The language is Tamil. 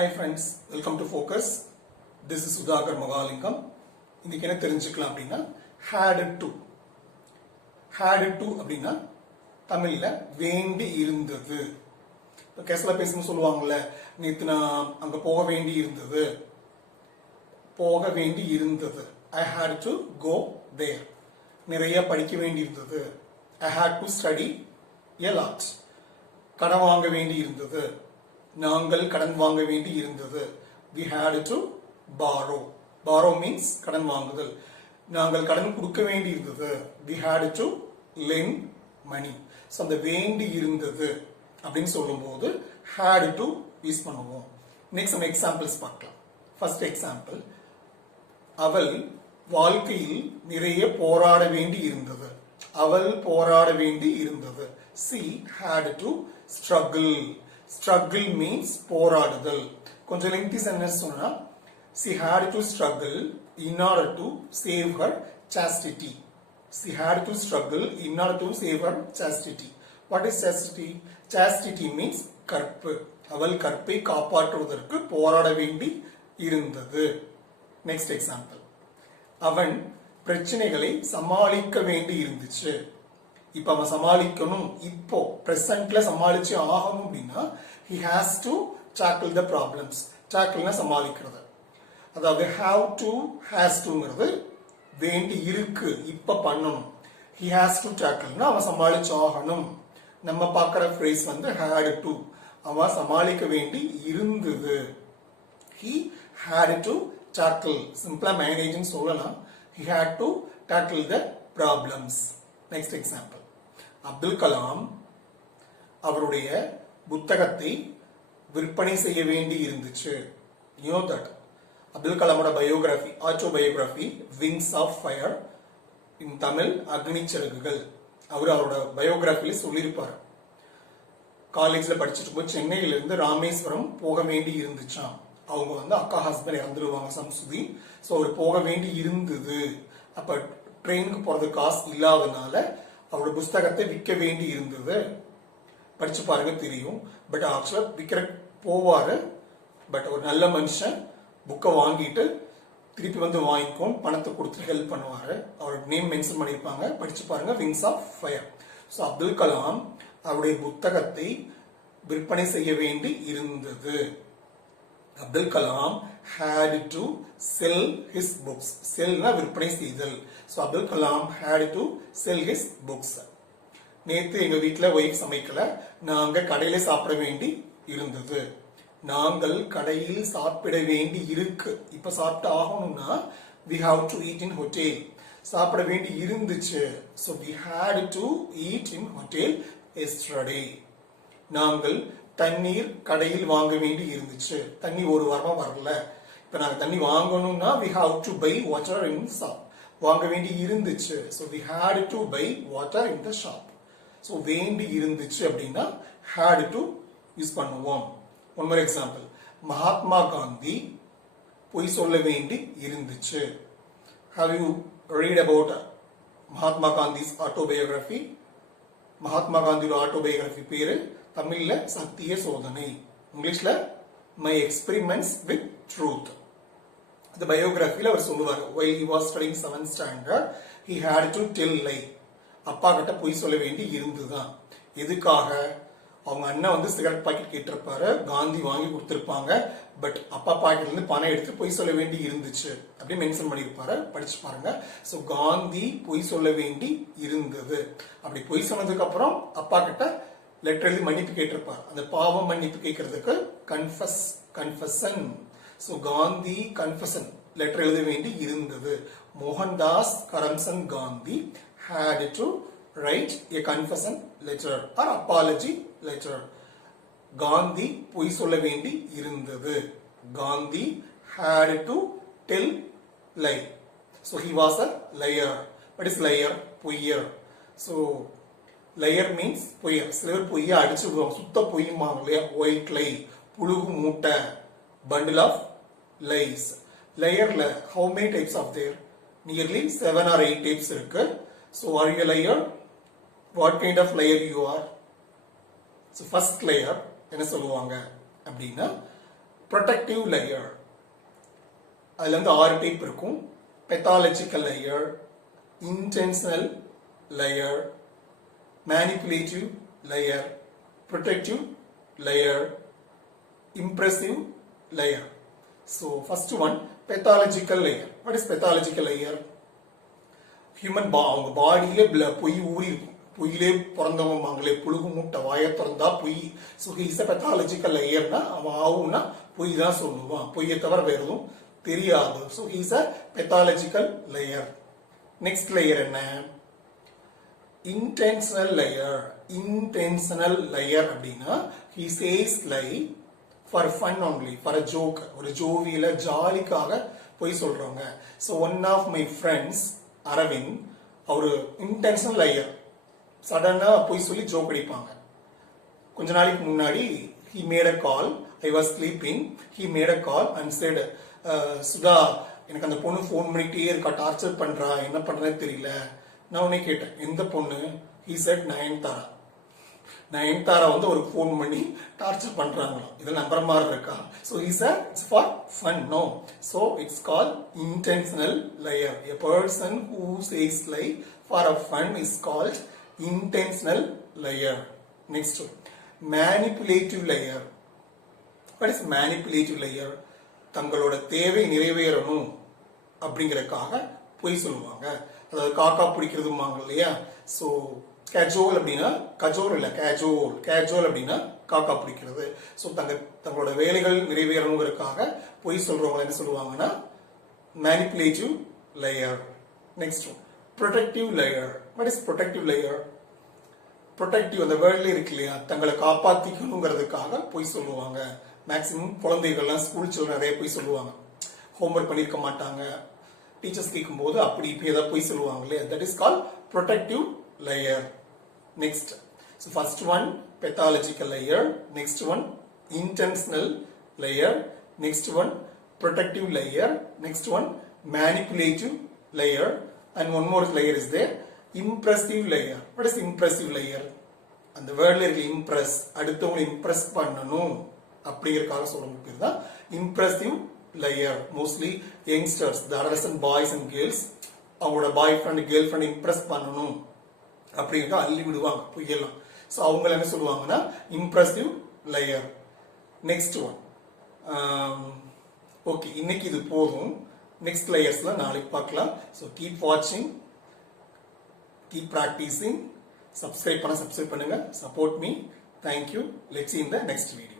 Hi friends, welcome to Focus. This is sudhakarmahalingam. இன்னைக்கு என்ன தெரிஞ்சுக்கலாம் அப்படின்னா had to அப்படின்னா தமிழ்ல வேண்டி இருந்தது. இப்போ கேஸ்ல பேசும்போது சொல்லுவாங்கல்ல, நேற்று நான் அங்க போக வேண்டி இருந்தது. I had to go there. நிறைய படிக்க வேண்டி இருந்தது. I had to study a lot. கடன் வாங்க வேண்டி இருந்தது. நாங்கள் கடன் வாங்க வேண்டி இருந்தது. We had to borrow. Borrow means கடன் வாங்குதல். நாங்கள் கடன் கொடுக்க வேண்டி இருந்தது. We had to lend money. So அந்த வேண்டி இருந்தது அப்படின்னு சொல்லும்போது had to யூஸ் பண்ணுவோம். நெக்ஸ்ட் நம்ம எக்ஸாம்பிள்ஸ் பார்க்கலாம். ஃபர்ஸ்ட் எக்ஸாம்பிள், அவள் வாழ்க்கையில் நிறைய போராட வேண்டி இருந்தது. அவள் போராட வேண்டி இருந்தது. She had to struggle. Struggle means போராடுதல். கொஞ்சம் lengthy sentence சொன்னா, she had to struggle in order to save her chastity. She had to struggle in order to save her chastity. What is chastity? Chastity means கற்பு. அவள் கற்பை காப்பாற்றுவதற்கு போராட வேண்டி இருந்தது. நெக்ஸ்ட் எக்ஸாம்பிள், அவன் பிரச்சனைகளை சமாளிக்க வேண்டி இருந்துச்சு. இப்ப அவன் சமாளிக்கணும், இப்போ பிரசன்ட்ல சமாளிச்சு ஆகணும் அப்படின்னா he has to tackle the problems. tackleனா சமாளிக்கிறது. அதாவது have to, has toங்கிறது வேண்டி இருக்கு, இப்ப பண்ணணும். he has to tackleனா அவன் சமாளிச்சு ஆகணும். நம்ம பார்க்கிற phrase வந்து had to, அவன் சமாளிக்க வேண்டி இருந்தது. he had to tackle, சிம்பிளா மேனேஜ்னு சொல்லலாம். he had to tackle the problems. Next example, Abdul Kalam அவருடைய புத்தகத்தை விற்பனை செய்ய வேண்டி இருந்துச்சு. You know that அப்துல் கலாமோட biography, autobiography Wings of Fire, in Tamil Agni Siragugal, அவரோட பயோகிராஃபில சொல்லியிருப்பார். காலேஜ்ல படிச்சுட்டு போய் சென்னையில இருந்து ராமேஸ்வரம் போக வேண்டி இருந்துச்சாம். அவங்க வந்து அக்கா ஹஸ்பண்ட் இறந்துருவாங்க, சம்சுதீன். ஸோ அவர் போக வேண்டி இருந்தது. அப்ப ட்ரெயினுக்கு போறது காசு இல்லாதனால அவரோட புஸ்தகத்தை விற்க வேண்டி இருந்தது. படிச்சு பாருங்க தெரியும். பட் ஆக்சுவலா விற்கிற போவாரு. பட் ஒரு நல்ல மனுஷன் புக்கை வாங்கிட்டு திருப்பி வந்து வாங்கிக்கும், பணத்தை கொடுத்து ஹெல்ப் பண்ணுவாரு. அவரோட நேம் மென்ஷன் பண்ணியிருப்பாங்க, படிச்சு பாருங்க, wings of fire. So Abdul Kalam அவருடைய புத்தகத்தை விற்பனை செய்ய வேண்டி இருந்தது. Abdul Kalam had to sell his books. செல்னா விற்பனை செய்தல். So Abdul Kalam had to sell his books. நேத்து எங்க வீட்டுல ஒய்ஃப் சமைக்கல, நாங்க கடையில சாப்பிட வேண்டி இருந்தது. நாங்கள் கடையில் சாப்பிட வேண்டி இருக்கு, இப்ப சாப்பிட்டு ஆகணும்னா we have to eat in hotel. சாப்பிட வேண்டி இருந்துச்சு. So we had to eat in hotel yesterday. நாங்கள் தண்ணீர் கடையில் வாங்க வேண்டி இருந்துச்சு. தண்ணி ஒரு வாரமா வரல, இப்ப நாங்க தண்ணி வாங்கணும்னா we have to buy water in shop. வாங்க வேண்டி இருந்துச்சு. So we had to buy water in the shop. So வேண்டி இருந்துச்சு அப்படின்னா had to யூஸ் பண்ணுவோம். One more example, Mahatma Gandhi பொய் சொல்ல வேண்டி இருந்துச்சு. Have you read about Mahatma Gandhi's autobiography? Mahatma காந்தியோட ஆட்டோபயோகிராஃபி பேரு தமிழ்ல சத்திய சோதனை, இங்கிலீஷ்ல மை எக்ஸ்பெரிமெண்ட்ஸ் வித் ட்ரூத். இந்த பயோகிராஃபில அவர் சொல்லுவார், while he was studying 7th standard he had to tell lie. அப்பா கிட்ட பொய் சொல்ல வேண்டி இருந்துதான். எதுக்காக? அவங்க அண்ணன் வந்து சிகரெட் பாக்கெட் கேட்டிருப்பாரு, காந்தி வாங்கி கொடுத்திருப்பாங்க. பட் அப்பா பாக்கெட்ல இருந்து பணம் எடுத்து பொய் சொல்ல வேண்டி இருந்துச்சு அப்படி மென்ஷன் பண்ணிருப்பாரு, படிச்சு பாருங்க. சோ காந்தி பொய் சொல்ல வேண்டி இருந்தது. அப்படி பொய் சொன்னதுக்கு அப்புறம் அப்பா கிட்ட லெட்டர் எழுதி மன்னிப்பு கேட்டிருப்பார். அந்த பாவம் மன்னிப்பு கேட்கறதுக்கு confession. So Gandhi confession letter எழுத வேண்டி இருந்தது. Mohandas Karamchand Gandhi had to write a confession letter or apology letter. Gandhi பொய் சொல்ல வேண்டி இருந்தது. Gandhi had to tell lie. So he was a liar. What is liar? பொய்யர். So liar means பொய்யர். சிலர் பொய்யா அடிச்சு விடுவாங்க, சுத்த பொய்யுமாங்க இல்லையா, ஒயிட் லை, புழுகு மூட்டை, bundle of lies. லையர்ல how many types of there? Nearly 7 or 8 types இருக்கு. So are you a liar? What kind of liar you are? So first liar என்ன சொல்லுவாங்க அப்படின்னா, ப்ரொடெக்டிவ் லேயர். அதுல வந்து 6 டைப் இருக்கும். pathological layer, intentional layer, manipulative layer, protective layer, impressive layer. So first one, pathological layer. What is pathological layer? Human அவங்க பாடியிலே பொய் ஊறி இருக்கும். பொய்யிலே பிறந்தவங்களே புழுகு முட்டை வாயை திறந்தா பொய். ஸோ ஹீஸ் அ பெத்தாலஜிக்கல் லேயர்னா அவன் ஆகும்னா பொய் தான் சொல்லுவான். பொய்யை தவிர வேற எதுவும் தெரியாது. So he's a pathological liar. Next liar என்ன? Intentional liar. இன்டென்ஷனல் லேயர் அப்படின்னா he says lie for fun only, for a joke, ஒரு ஜோவியில ஜாலிக்காக பொய் சொல்றவங்க. So one of my friends Aravind, அவரு இன்டென்ஷனல் லேயர். சடனா போய் சொல்லி ஜோக் அடிப்பாங்க. கொஞ்ச நாளைக்கு முன்னாடி he made a call. I was sleeping. He made a call and said, Sudha, எனக்கு அந்த பொண்ணு ஃபோன் பண்ணிட்டே இருக்கா, டார்ச்சர் பண்றா, என்ன பண்றதுன்னு தெரியல. நான் உடனே கேட்டேன், எந்த பொண்ணு? he said Nayanthara. நயன்தாரா வந்து ஒரு ஃபோன் பண்ணி டார்ச்சர் பண்றாங்களாம். இதை நம்புற மாதிரி இருக்கா? So it's for fun. No. So it's call intentional liar. A person who says lie for a fun is called intentional liar. Next, manipulative layer. What is manipulative layer? தங்களோட தேவை நிறைவேறணும் அப்படிங்கறதுக்காக பொய் சொல்லுவாங்க. அதாவது காக்கா பிடிக்கிறதுமாங்க இல்லையா? ஸோ கேஜுவல் அப்படின்னா கஜோல் இல்ல, கேஜுவல். கேஜுவல் அப்படின்னா காக்கா பிடிக்கிறது. ஸோ தங்களோட வேலைகள் நிறைவேறணுங்கிறதுக்காக பொய் சொல்றவங்க என்ன சொல்லுவாங்கன்னா manipulative layer. Next, protective layer. What is protective layer? Protective அந்த வேர்ல்ட்ல இருக்கு இல்லையா, தங்களை காப்பாத்திக்கணுங்கிறதுக்காக பொய் சொல்லுவாங்க. மேக்சிமம் குழந்தைகள்லாம் ஸ்கூல் சில்ட்ரன் நிறைய பொய் சொல்லுவாங்க. ஹோம்ஒர்க் பண்ணிருக்க மாட்டாங்க. டீச்சர்ஸ் கேட்கும் போது அப்படி இப்படி ஏதாவது பொய் சொல்லுவாங்க இல்லையா, that is call protective liar. Next, so first one pathological liar, next one intentional liar, next one protective liar, next one manipulative liar, and one more liar is there, impressive layer. What is impressive layer? அந்த வேர்ட்ல இருக்க இம்ப்ரெஸ், அடுத்தவங்களை இம்ப்ரெஸ் பண்ணணும் அப்படிங்கறதுக்காக சொல்லும் பேர் தான் impressive layer. Mostly youngsters, the adolescent boys and girls, அவங்களோட பாய் ஃப்ரெண்ட் கேர்ள் ஃப்ரெண்ட் இம்ப்ரெஸ் பண்ணணும் அப்படிங்கறத அள்ளி விடுவாங்க பொய்யெல்லாம். ஸோ அவங்க என்ன சொல்லுவாங்கன்னா impressive layer. Next one. Okay, இன்னைக்கு இது போதும். நெக்ஸ்ட் லேயர்ஸ்ல நாளைக்கு பார்க்கலாம். ஸோ கீப் வாட்சிங், keep practicing. Subscribe பண்ணுங்க, support me. Thank you. Let's see in the next video.